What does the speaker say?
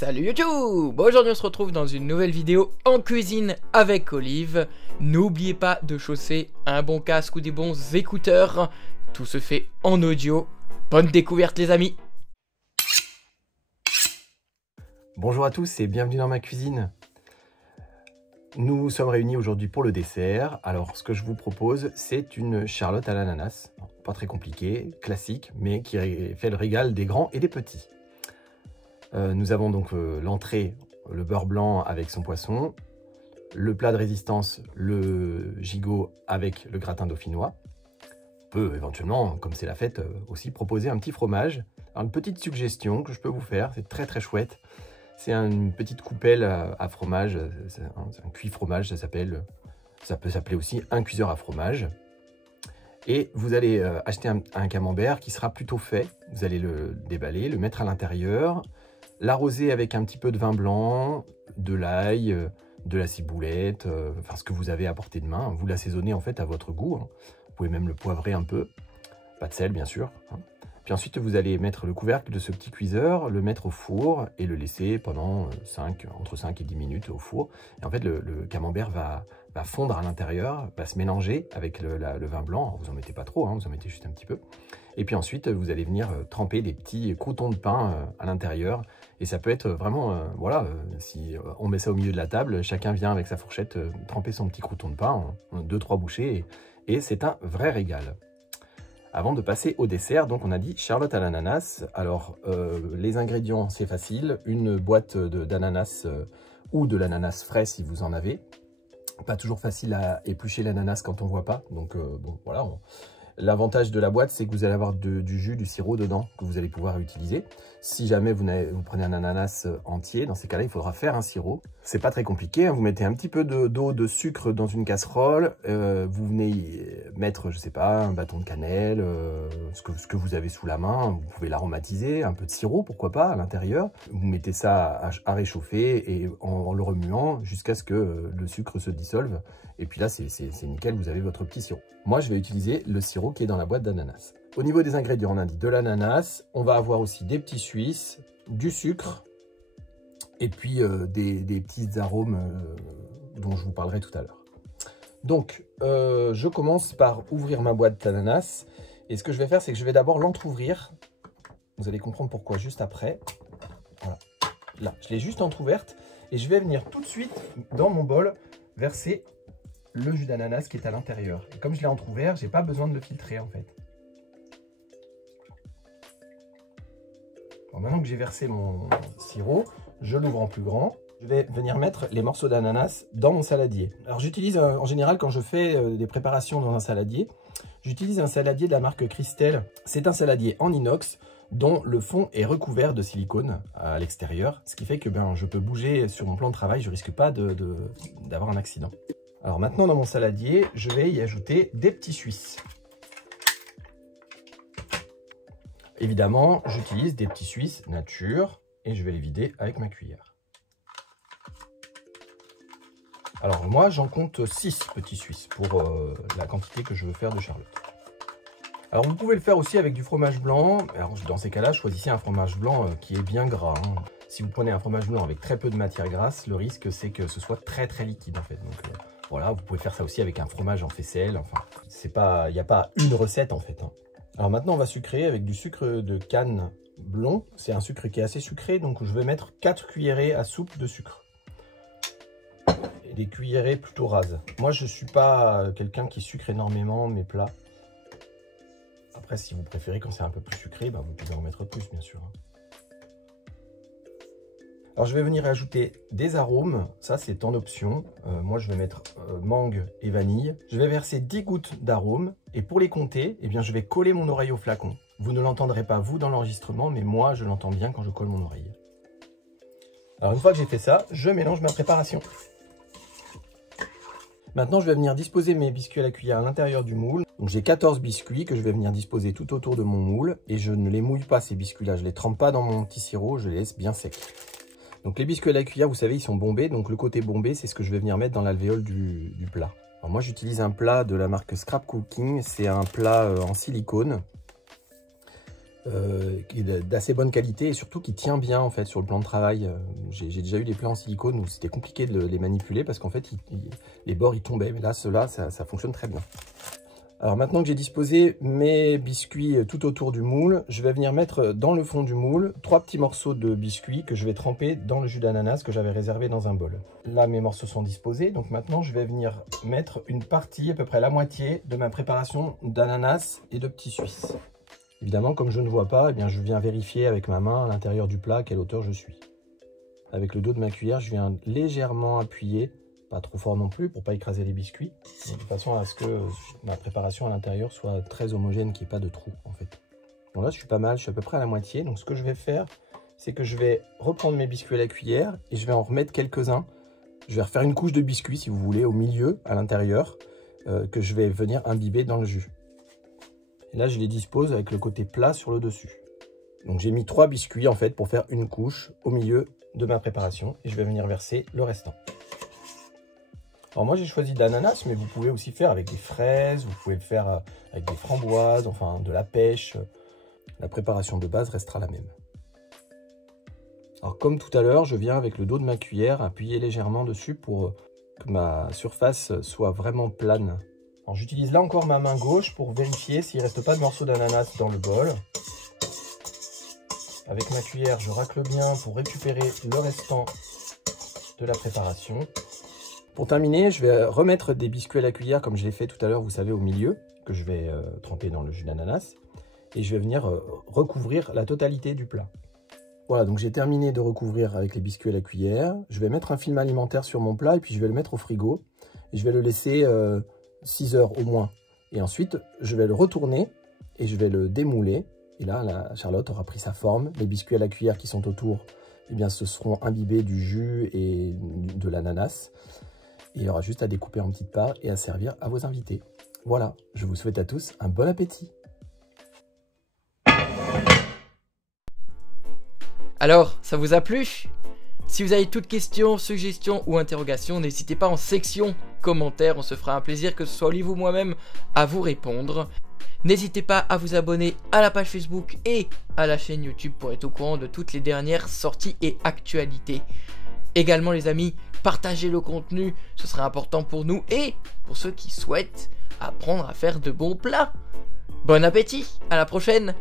Salut YouTube! Aujourd'hui on se retrouve dans une nouvelle vidéo en cuisine avec Olive. N'oubliez pas de chausser un bon casque ou des bons écouteurs. Tout se fait en audio. Bonne découverte les amis! Bonjour à tous et bienvenue dans ma cuisine. Nous sommes réunis aujourd'hui pour le dessert. Alors ce que je vous propose, c'est une charlotte à l'ananas. Pas très compliquée, classique, mais qui fait le régal des grands et des petits. Nous avons donc l'entrée, le beurre blanc avec son poisson, le plat de résistance, le gigot avec le gratin dauphinois. On peut éventuellement, comme c'est la fête, aussi proposer un petit fromage. Alors une petite suggestion que je peux vous faire, c'est très très chouette. C'est une petite coupelle à fromage, c'est un cuit fromage, ça peut s'appeler aussi un cuiseur à fromage. Et vous allez acheter un camembert qui sera plutôt fait. Vous allez le déballer, le mettre à l'intérieur, l'arroser avec un petit peu de vin blanc, de l'ail, de la ciboulette, enfin ce que vous avez à portée de main. Vous l'assaisonnez en fait à votre goût. Vous pouvez même le poivrer un peu, pas de sel bien sûr. Puis ensuite, vous allez mettre le couvercle de ce petit cuiseur, le mettre au four et le laisser pendant entre 5 et 10 minutes au four. Et en fait, le camembert va fondre à l'intérieur, va se mélanger avec le vin blanc. Alors, vous en mettez pas trop, vous en mettez juste un petit peu. Et puis ensuite, vous allez venir tremper des petits croûtons de pain à l'intérieur. Et ça peut être vraiment, voilà, si on met ça au milieu de la table, chacun vient avec sa fourchette tremper son petit crouton de pain en 2-3 bouchées. Et c'est un vrai régal. Avant de passer au dessert, donc on a dit charlotte à l'ananas. Alors les ingrédients, c'est facile. Une boîte d'ananas ou de l'ananas frais si vous en avez. Pas toujours facile à éplucher l'ananas quand on voit pas. Donc bon voilà. L'avantage de la boîte, c'est que vous allez avoir du jus, du sirop dedans que vous allez pouvoir utiliser. Si jamais vous prenez un ananas entier, dans ces cas-là, il faudra faire un sirop. C'est pas très compliqué, vous mettez un petit peu d'eau, de sucre dans une casserole. Vous venez mettre, je sais pas, un bâton de cannelle, ce que vous avez sous la main. Vous pouvez l'aromatiser, un peu de sirop, pourquoi pas, à l'intérieur. Vous mettez ça à réchauffer et en le remuant jusqu'à ce que le sucre se dissolve. Et puis là, c'est nickel, vous avez votre petit sirop. Moi, je vais utiliser le sirop qui est dans la boîte d'ananas. Au niveau des ingrédients, on a dit de l'ananas. On va avoir aussi des petits suisses, du sucre et puis des petits arômes dont je vous parlerai tout à l'heure. Donc, je commence par ouvrir ma boîte d'ananas. Et ce que je vais faire, c'est que je vais d'abord l'entrouvrir. Vous allez comprendre pourquoi juste après. Voilà. Là, je l'ai juste entrouverte. Et je vais venir tout de suite dans mon bol verser le jus d'ananas qui est à l'intérieur. Et comme je l'ai entrouvert, j'ai pas besoin de le filtrer en fait. Alors maintenant que j'ai versé mon sirop, je l'ouvre en plus grand. Je vais venir mettre les morceaux d'ananas dans mon saladier. Alors j'utilise en général quand je fais des préparations dans un saladier, j'utilise un saladier de la marque Christelle. C'est un saladier en inox dont le fond est recouvert de silicone à l'extérieur, ce qui fait que je peux bouger sur mon plan de travail, je risque pas d'avoir un accident. Alors maintenant dans mon saladier, je vais y ajouter des petits suisses. Évidemment, j'utilise des petits suisses nature et je vais les vider avec ma cuillère. Alors moi, j'en compte 6 petits suisses pour la quantité que je veux faire de charlotte. Alors vous pouvez le faire aussi avec du fromage blanc. Alors dans ces cas-là, choisissez un fromage blanc qui est bien gras. Si vous prenez un fromage blanc avec très peu de matière grasse, le risque c'est que ce soit très très liquide en fait. Donc voilà, vous pouvez faire ça aussi avec un fromage en faisselle. Enfin, il n'y a pas une recette en fait. Alors maintenant, on va sucrer avec du sucre de canne blond. C'est un sucre qui est assez sucré, donc je vais mettre 4 cuillerées à soupe de sucre. Et des cuillerées plutôt rases. Moi, je ne suis pas quelqu'un qui sucre énormément mes plats. Après, si vous préférez quand c'est un peu plus sucré, vous pouvez en mettre plus, bien sûr. Alors, je vais venir ajouter des arômes. Ça, c'est en option. Moi, je vais mettre mangue et vanille. Je vais verser 10 gouttes d'arômes. Et pour les compter, je vais coller mon oreille au flacon. Vous ne l'entendrez pas, vous, dans l'enregistrement, mais moi, je l'entends bien quand je colle mon oreille. Alors, une fois que j'ai fait ça, je mélange ma préparation. Maintenant, je vais venir disposer mes biscuits à la cuillère à l'intérieur du moule. Donc, j'ai 14 biscuits que je vais venir disposer tout autour de mon moule. Et je ne les mouille pas, ces biscuits-là. Je ne les trempe pas dans mon petit sirop, je les laisse bien secs. Donc, les biscuits à la cuillère, vous savez, ils sont bombés. Donc, le côté bombé, c'est ce que je vais venir mettre dans l'alvéole du plat. Alors, moi, j'utilise un plat de la marque Scrap Cooking. C'est un plat en silicone. qui est d'assez bonne qualité et surtout qui tient bien en fait sur le plan de travail. J'ai déjà eu des plats en silicone où c'était compliqué de les manipuler parce qu'en fait les bords ils tombaient, mais là ceux-là ça fonctionne très bien. Alors maintenant que j'ai disposé mes biscuits tout autour du moule, je vais venir mettre dans le fond du moule 3 petits morceaux de biscuits que je vais tremper dans le jus d'ananas que j'avais réservé dans un bol. Là mes morceaux sont disposés, donc maintenant je vais venir mettre une partie, à peu près la moitié de ma préparation d'ananas et de petits suisses. Évidemment, comme je ne vois pas, eh bien, je viens vérifier avec ma main à l'intérieur du plat à quelle hauteur je suis. Avec le dos de ma cuillère, je viens légèrement appuyer, pas trop fort non plus pour ne pas écraser les biscuits, de façon à ce que ma préparation à l'intérieur soit très homogène, qu'il n'y ait pas de trou en fait. Bon là, je suis pas mal, je suis à peu près à la moitié. Donc ce que je vais faire, c'est que je vais reprendre mes biscuits à la cuillère et je vais en remettre quelques-uns. Je vais refaire une couche de biscuits, si vous voulez, au milieu, à l'intérieur, que je vais venir imbiber dans le jus. Et là, je les dispose avec le côté plat sur le dessus. Donc j'ai mis 3 biscuits en fait pour faire une couche au milieu de ma préparation et je vais venir verser le restant. Alors moi j'ai choisi de l'ananas, mais vous pouvez aussi faire avec des fraises, vous pouvez le faire avec des framboises, enfin de la pêche. La préparation de base restera la même. Alors comme tout à l'heure, je viens avec le dos de ma cuillère appuyer légèrement dessus pour que ma surface soit vraiment plane. Alors j'utilise là encore ma main gauche pour vérifier s'il ne reste pas de morceaux d'ananas dans le bol. Avec ma cuillère, je racle bien pour récupérer le restant de la préparation. Pour terminer, je vais remettre des biscuits à la cuillère comme je l'ai fait tout à l'heure, vous savez, au milieu, que je vais tremper dans le jus d'ananas. Et je vais venir recouvrir la totalité du plat. Voilà, donc j'ai terminé de recouvrir avec les biscuits à la cuillère. Je vais mettre un film alimentaire sur mon plat et puis je vais le mettre au frigo. Et je vais le laisser 6 heures au moins. Et ensuite, je vais le retourner et je vais le démouler. Et là, la charlotte aura pris sa forme. Les biscuits à la cuillère qui sont autour, eh bien, se seront imbibés du jus et de l'ananas. Et il y aura juste à découper en petites parts et à servir à vos invités. Voilà, je vous souhaite à tous un bon appétit. Alors, ça vous a plu? Si vous avez toute question, suggestion ou interrogation, n'hésitez pas en section commentaires, on se fera un plaisir, que ce soit Olive ou moi-même, à vous répondre. N'hésitez pas à vous abonner à la page Facebook et à la chaîne YouTube pour être au courant de toutes les dernières sorties et actualités. Également les amis, partagez le contenu, ce sera important pour nous et pour ceux qui souhaitent apprendre à faire de bons plats. Bon appétit, à la prochaine!